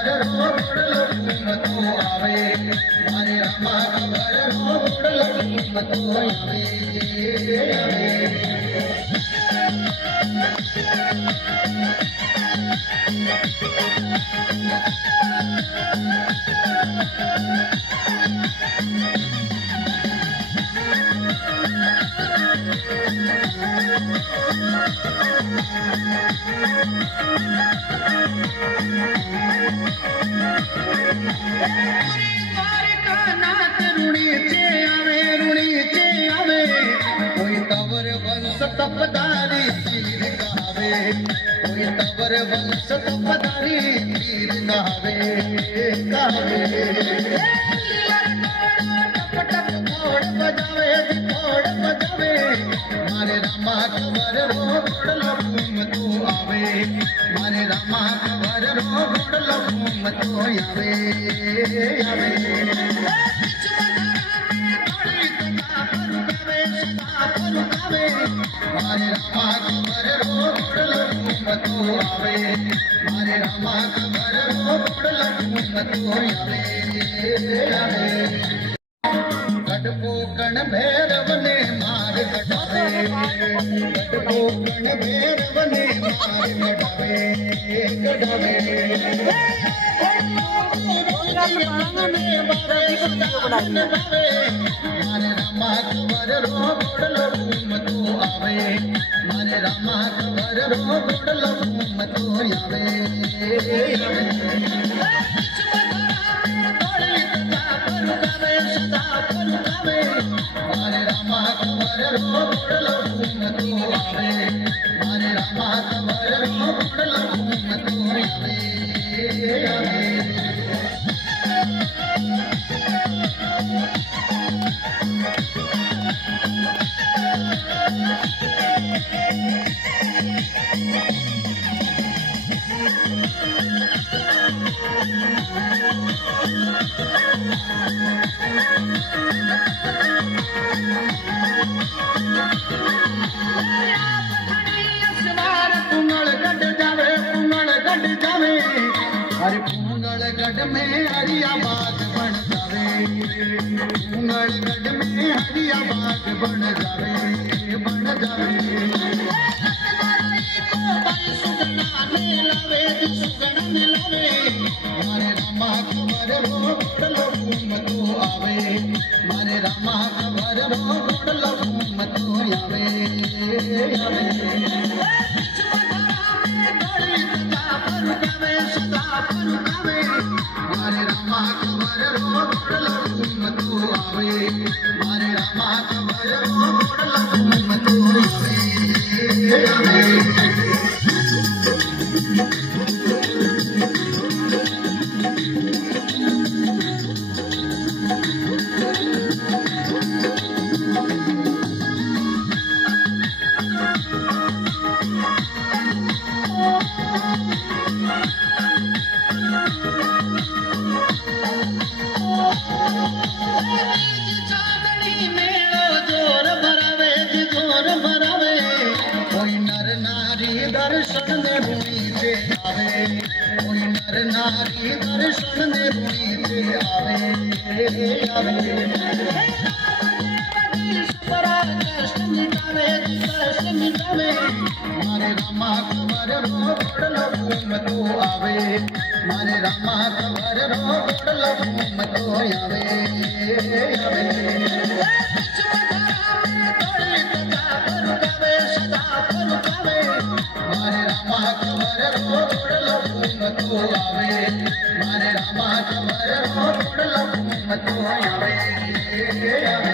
खबर रो गुड़लो घूमतो आवे मारे रामा खबर रो गुड़लो घूमतो आवे तपदारी पीर गावे कोई तवर वंश तपदारी पीर गावे गावे टप टप घोड़ बजावे मारे रामा खबर रो घोड़लो घूमतो आवे मारे रामा खबर रो घोड़लो घूमतो आवे आवे मारे रामा खबर रो गुड़लो घूमतो आवे मारे रामा खबर रो गुड़लो घूमतो आवे गढ़पोकण भैरव ने मार कटावे गढ़पोकण भैरव ने मार कटावे कटावे मारे रामा खबर रो गुड़लो घूमतो आवे मारे रामा खबर रो गुड़लो घूमतो आवे मारे रामा खबर रो गुड़लो घूमतो आवे मारे रामा खबर रो गुड़लो घूमतो आवे हर पूंगलगढ़ में हरिया बाग बन जावे पूंगलगढ़ में हरिया बाग बन जावे बन जावे मारे रामा खबर रो गुड़लो घूमतो आवे मारे रामा खबर रो गुड़लो घूमतो आवे आवे मारे रामा खबर रो गुड़लो घूमतो आवे मारे रामा खबर रो गुड़लो घूमतो आवे दर्शन ने हुई से आवे कोई नर नारी दर्शन ने हुई से आवे आवे कष्ट मिटावे मारे रामा खबर रो गुड़लो घूमतो आवे मारे रामा खबर रो गुड़लो घूमतो आवे आवे मारे रामा खबर रो गुड़लो घूमतो आवे मारे रामा खबर रो गुड़लो घूमतो आवे